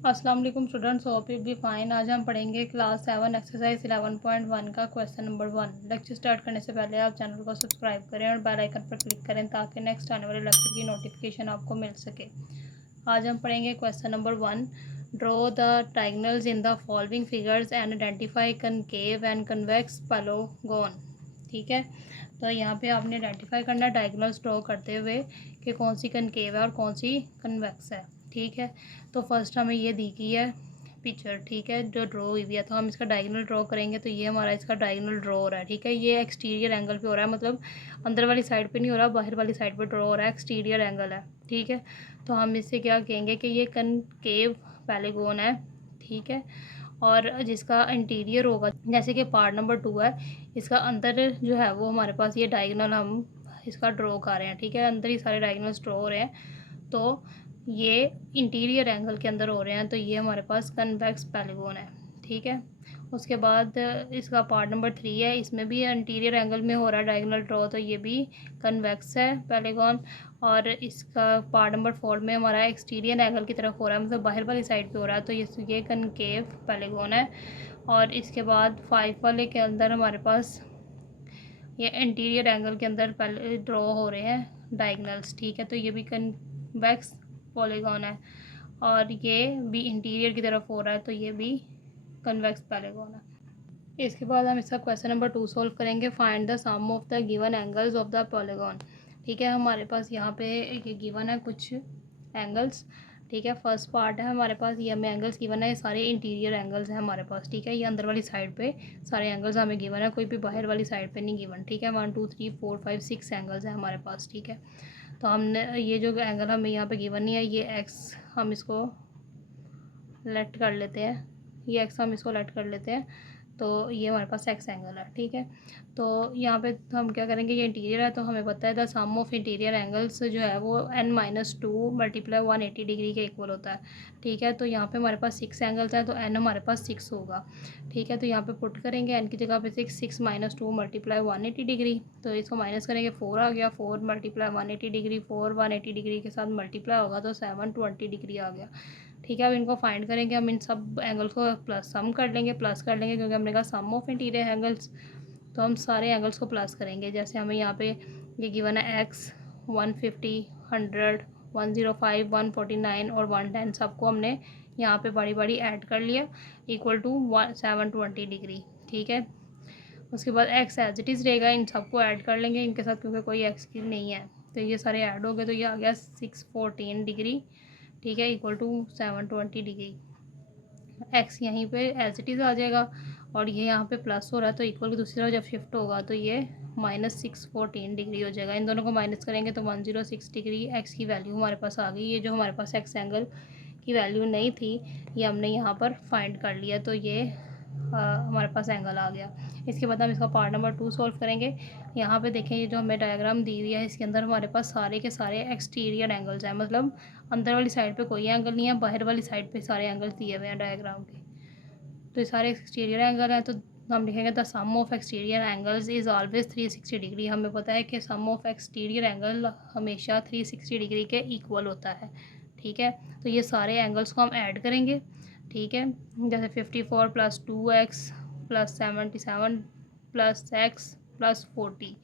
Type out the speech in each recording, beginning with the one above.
अस्सलाम वालेकुम students, hope you be fine. आज हम पढ़ेंगे क्लास 7 एक्सरसाइज 11.1 का क्वेश्चन नंबर 1। लेक्चर स्टार्ट करने से पहले आप चैनल को सब्सक्राइब करें और बेल आइकन पर क्लिक करें ताकि नेक्स्ट आने वाले लेक्चर की नोटिफिकेशन आपको मिल सके। आज हम पढ़ेंगे question number 1। Draw the diagonals in the following figures and identify concave and convex Paragon. ठीक है, तो यहाँ पे आपने आइडेंटिफाई करना है डायगोनल्स ड्रॉ करते हुए कि कौन सी कनकेव है और कौन सी कन्वेक्स है। ठीक है, तो फर्स्ट हमें ये दी गई है पिक्चर, ठीक है, जो ड्रॉ हुई है। तो हम इसका डायगोनल ड्रॉ करेंगे तो ये हमारा इसका डायगोनल ड्रॉ हो रहा है। ठीक है, ये एक्सटीरियर एंगल पे हो रहा है, मतलब अंदर वाली साइड पे नहीं हो रहा, बाहर वाली साइड पे ड्रॉ हो रहा है, एक्सटीरियर एंगल है। ठीक है, तो हम इससे क्या कहेंगे कि ये कनकेव पैरागोन है। ठीक है, और जिसका इंटीरियर होगा, जैसे कि पार्ट नंबर 2 है, इसका अंदर जो है वो हमारे पास ये डायगोनल हम इसका ड्रॉ कर रहे हैं। ठीक है, अंदर ही सारे डायगोनल्स ड्रॉ हो रहे हैं, तो ये इंटीरियर एंगल के अंदर हो रहे हैं, तो ये हमारे पास कन्वेक्स पैरागोन है। ठीक है, उसके बाद इसका पार्ट नंबर 3 है, इसमें भी इंटीरियर एंगल में हो रहा है डायगोनल ड्रॉ, तो ये भी कन्वेक्स है पैरागोन। और इसका पार्ट नंबर 4 में हमारा एक्सटीरियर एंगल की तरफ हो रहा है, मतलब बाहर वाली साइड पे हो रहा है, तो ये कनकेव पैरागोन है। और इसके बाद 5 वाले के अंदर हमारे पास ये इंटीरियर एंगल के अंदर पहले ड्रॉ हो रहे हैं डायगोनल्स। ठीक है, तो ये भी कन्वेक्स पॉलीगॉन है, और ये भी इंटीरियर की तरफ हो रहा है, तो ये भी कन्वेक्स पैरागोन है। इसके बाद हम इसका क्वेश्चन नंबर 2 सॉल्व करेंगे। Find the sum of the given angles of the polygon. ठीक है, हमारे पास यहाँ पे ये गिवन है कुछ एंगल्स। ठीक है, फर्स्ट पार्ट है हमारे पास, ये हमें एंगल्स गिवन है, ये सारे इंटीरियर एंगल्स हैं हमारे पास। ठीक है, ये अंदर वाली साइड पे सारे एंगल्स हमें गिवन है, कोई भी बाहर वाली साइड पे नहीं गिवन। ठीक है, 1 2 3 4 5 6 एंगल्स हैं हमारे पास। ठीक है, तो हमने ये जो एंगल हमें यहाँ पे गिवन नहीं है, ये एक्स हम इसको लेट कर लेते हैं, ये एक्स हम इसको लेट कर लेते हैं, तो ये हमारे पास एक्स एंगल है। ठीक है, तो यहाँ पे हम क्या करेंगे, ये इंटीरियर है, तो हमें पता है the sum of interior angles जो है वो n-2 मल्टीप्लाई 180 डिग्री के इक्वल होता है। ठीक है, तो यहाँ पे हमारे पास 6 एंगल्स हैं, तो n हमारे पास 6 होगा। ठीक है, तो यहाँ पे पुट करेंगे n की जगह पे 6, 6 - 2 मल्टीप्लाई 180 डिग्री, तो इसको माइनस करेंगे 4 आ गया, 4 मल्टीप्लाई 180 डिग्री, 4 180 डिग्री के साथ मल्टीप्लाई होगा तो 720 डिग्री आ गया। ठीक है, अब इनको फाइंड करेंगे, हम इन सब एंगल्स को प्लस सम कर लेंगे, क्योंकि हमने कहा सम ऑफ इंटीरियर एंगल्स, तो हम सारे एंगल्स को प्लस करेंगे। जैसे हमें यहाँ पे ये गिवन है एक्स 150 100 105 149 और 110, सबको हमने यहाँ पे बारी बारी ऐड कर लिया इक्वल टू 720 डिग्री। ठीक है, उसके बाद एक्स एज इट इज़ रहेगा, इन सबको ऐड कर लेंगे इनके साथ, क्योंकि कोई एक्स की नहीं है, तो ये सारे ऐड हो गए, तो ये आ गया 614 डिग्री। ठीक है, इक्वल टू 720 डिग्री। एक्स यहीं पे एज इट इज़ आ जाएगा, और ये यहाँ पे प्लस हो रहा है, तो इक्वल की दूसरी तरफ जब शिफ्ट होगा तो ये -614 डिग्री हो जाएगा। इन दोनों को माइनस करेंगे तो 106 डिग्री एक्स की वैल्यू हमारे पास आ गई। ये जो हमारे पास एक्स एंगल की वैल्यू नहीं थी, ये हमने यहाँ पर फाइंड कर लिया, तो ये हमारे पास एंगल आ गया। इसके बाद हम इसका पार्ट नंबर 2 सॉल्व करेंगे। यहाँ पे देखें, ये जो हमें डायग्राम दी हुई है, इसके अंदर हमारे पास सारे के सारे एक्सटीरियर एंगल्स हैं, मतलब अंदर वाली साइड पे कोई एंगल नहीं है, बाहर वाली साइड पे सारे एंगल्स दिए हुए हैं डायग्राम के, तो ये सारे एक्सटीरियर एंगल हैं। तो हम लिखेंगे the sum of exterior angles is always 360 degree. हमें पता है कि सम ऑफ एक्सटीरियर एंगल हमेशा 360 डिग्री के इक्वल होता है। ठीक है, तो ये सारे एंगल्स को हम ऐड करेंगे। ठीक है, जैसे 54 + 2x + 77 + x + 40,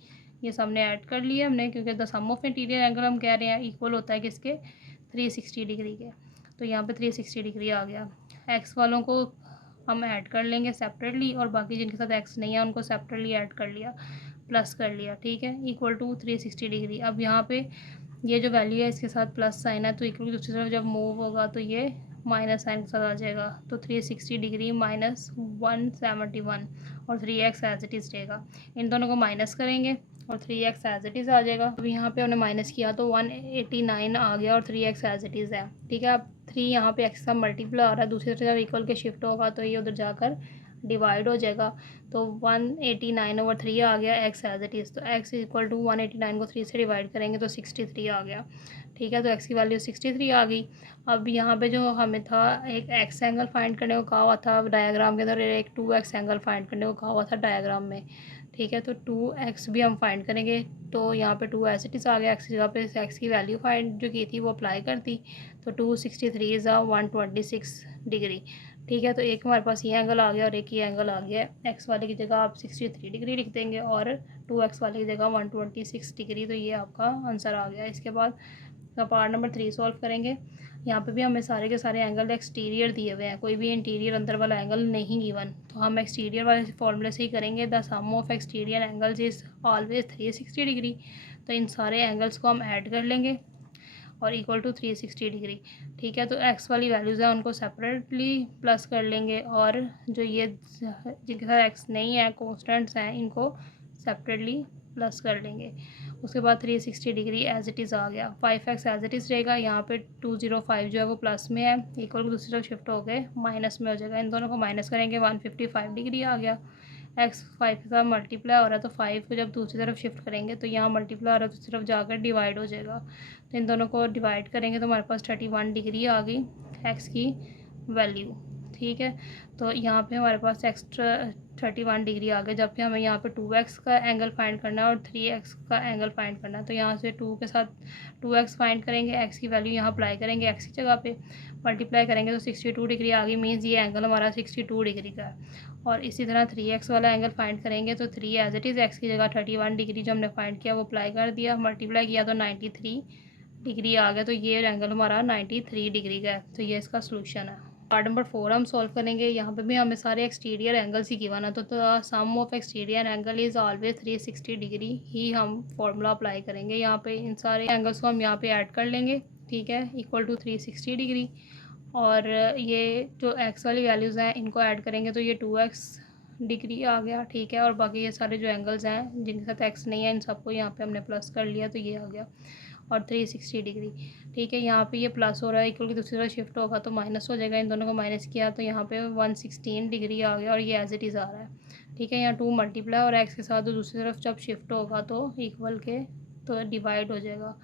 ये सब ने ऐड कर लिया हमने, क्योंकि the sum of interior angle हम कह रहे हैं इक्वल होता है किसके, 360 डिग्री के, तो यहाँ पे 360 डिग्री आ गया। एक्स वालों को हम ऐड कर लेंगे सेपरेटली, और बाकी जिनके साथ एक्स नहीं है उनको सेपरेटली ऐड कर लिया, प्लस कर लिया। ठीक है, इक्वल टू 360 डिग्री। अब यहाँ पे ये जो वैल्यू है इसके साथ प्लस साइन है, तो इक्वल की दूसरी तरफ जब मूव होगा तो ये माइनस साइन के साथ आ जाएगा, तो 360 डिग्री -171 और 3x एज इट इज़ रहेगा। इन दोनों को माइनस करेंगे और 3x एज इट इज़ आ जाएगा। अब यहाँ पे हमने माइनस किया तो 189 आ गया, और 3x एज इट इज़ है। ठीक है, अब 3 यहाँ पे x का मल्टीप्लाई आ रहा है, दूसरी तरफ जब इक्वल के शिफ्ट होगा तो ये उधर जाकर डिवाइड हो जाएगा, तो 189/3 आ गया x एज इट इज़, तो x इक्वल टू 189 को 3 से डिवाइड करेंगे तो 63 आ गया। ठीक है, तो x की वैल्यू 63 आ गई। अब यहाँ पे जो हमें था एक x एंगल फाइंड करने को कहा हुआ था डायग्राम के अंदर, एक 2x एंगल फाइंड करने को कहा हुआ था डायग्राम में। ठीक है। तो 2x भी हम फाइंड करेंगे, तो यहाँ पे 2 एज इट इज़ आ गया, एक्स की जगह पे एक्स की वैल्यू फाइंड जो की थी वो अप्लाई कर दी, तो 263 इज़ 126 डिग्री। ठीक है। तो एक हमारे पास ये एंगल आ गया और एक ये एंगल आ गया। एक्स वाले की जगह आप 63 डिग्री लिख देंगे और 2x वाले की जगह 126 डिग्री। तो ये आपका आंसर आ गया। इसके बाद पार्ट नंबर 3 सॉल्व करेंगे। यहाँ पे भी हमें सारे के सारे एंगल एक्सटीरियर दिए हुए हैं, कोई भी इंटीरियर अंदर वाला एंगल नहीं गिवन, तो हम एक्सटीरियर वाले फॉर्मूले से ही करेंगे। The sum of exterior angles is always 360 degree. तो इन सारे एंगल्स को हम ऐड कर लेंगे और इक्वल टू 360 डिग्री। ठीक है। तो एक्स वाली वैल्यूज़ हैं उनको सेपरेटली प्लस कर लेंगे और जो ये जिनके साथ एक्स नहीं है कॉन्स्टेंट्स हैं इनको सेपरेटली प्लस कर लेंगे। उसके बाद 360 डिग्री एज इट इज़ आ गया। 5x एज इट इज़ रहेगा। यहाँ पे 205 जो है वो प्लस में है, इक्वल को दूसरी तरफ शिफ्ट हो गए माइनस में हो जाएगा। इन दोनों को माइनस करेंगे 155 डिग्री आ गया। x 5 के साथ मल्टीप्लाई हो रहा है तो 5 को जब दूसरी तरफ शिफ्ट करेंगे तो यहाँ मल्टीप्लाई हो रहा है दूसरी तरफ जाकर डिवाइड हो जाएगा। तो इन दोनों को डिवाइड करेंगे तो हमारे पास 31 डिग्री आ गई x की वैल्यू। ठीक है। तो यहाँ पे हमारे पास एक्स्ट्रा 31 डिग्री आ गया, जबकि हमें यहाँ पे 2x का एंगल फाइंड करना है और 3x का एंगल फाइंड करना है। तो यहाँ से 2 के साथ 2x फाइंड करेंगे, x की वैल्यू यहाँ अप्लाई करेंगे, x की जगह पे मल्टीप्लाई करेंगे तो 62 डिग्री आ गई। मीन्स ये एंगल हमारा 62 डिग्री का है। और इसी तरह 3x वाला एंगल फाइंड करेंगे तो 3 एज इट इज़, x की जगह 31 डिग्री जो हमने फाइंड किया वो अप्लाई कर दिया, मल्टीप्लाई किया तो 93 डिग्री आ गया। तो ये एंगल हमारा 93 डिग्री का है। तो ये इसका सोल्यूशन है। पार्ट नंबर 4 हम सॉल्व करेंगे। यहाँ पे भी हमें सारे एक्सटीरियर एंगल्स ही गिवन है, तो sum of exterior angle is always 360 degree ही हम फॉर्मूला अप्लाई करेंगे। यहाँ पे इन सारे एंगल्स को हम यहाँ पे ऐड कर लेंगे। ठीक है। इक्वल टू 360 डिग्री और ये जो एक्स वाली वैल्यूज़ हैं इनको ऐड करेंगे तो ये 2x डिग्री आ गया। ठीक है। और बाकी ये सारे जो एंगल्स हैं जिनके साथ एक्स नहीं है इन सबको यहाँ पे हमने प्लस कर लिया तो ये आ गया और 360 डिग्री। ठीक है। यहाँ पे ये प्लस हो रहा है, इक्वल की दूसरी तरफ शिफ्ट होगा तो माइनस हो जाएगा। इन दोनों को माइनस किया तो यहाँ पे 116 डिग्री आ गया और ये एज इट इज़ आ रहा है। ठीक है। यहाँ 2 मल्टीप्लाई और एक्स के साथ तो दूसरी तरफ जब शिफ्ट होगा तो इक्वल के तो डिवाइड हो जाएगा।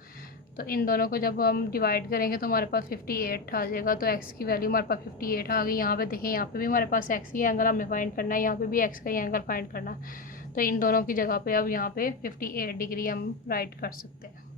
तो इन दोनों को जब हम डिवाइड करेंगे तो हमारे पास 58 आ जाएगा। तो एक्स की वैल्यू हमारे पास 58 आ गई। यहाँ पे देखें, यहाँ पे भी हमारे पास एक्स ही एंगल हमें फाइंड करना है, यहाँ पे भी एक्स का ही एंगल फाइंड करना है। तो इन दोनों की जगह पे अब यहाँ पे 58 डिग्री हम राइट कर सकते हैं।